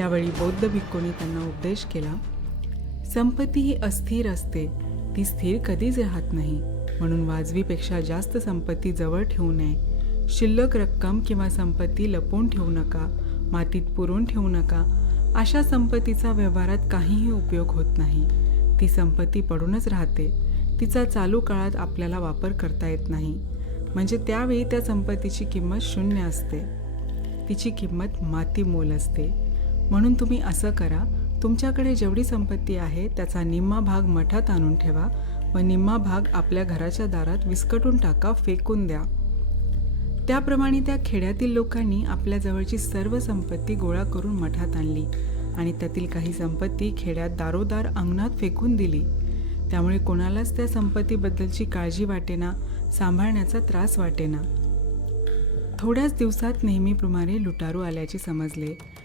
त्यावेळी बौद्ध भिक्खूंनी त्यांना उपदेश केला, संपत्ती ही अस्थिर असते, ती स्थिर कधीच राहत नाही. म्हणून वाजवीपेक्षा जास्त संपत्ती जवळ ठेवू नये. शिल्लक रक्कम किंवा संपत्ती लपवून ठेवू नका, मातीत पुरून ठेवू नका. अशा संपत्तीचा व्यवहारात काहीही उपयोग होत नाही. ती संपत्ती पडूनच राहते. तिचा चालू काळात आपल्याला वापर करता येत नाही. म्हणजे त्यावेळी त्या संपत्तीची किंमत शून्य असते. तिची किंमत मातीमोल असते. म्हणून तुम्ही असं करा, तुमच्याकडे जेवढी संपत्ती आहे त्याचा निम्मा भाग मठात आणून ठेवा व निम्मा भाग आपल्या घराच्या दारात विस्कटून टाका, फेकून द्या. त्याप्रमाणे त्या खेड्यातील लोकांनी आपल्या जवळची सर्व संपत्ती गोळा करून मठात आणली आणि त्यातील काही संपत्ती खेड्यात दारोदार अंगणात फेकून दिली. त्यामुळे कोणालाच त्या संपत्तीबद्दलची काळजी वाटेना, सांभाळण्याचा त्रास वाटेना. थोड्याच दिवसात नेहमीप्रमाणे लुटारू आल्याचे समजले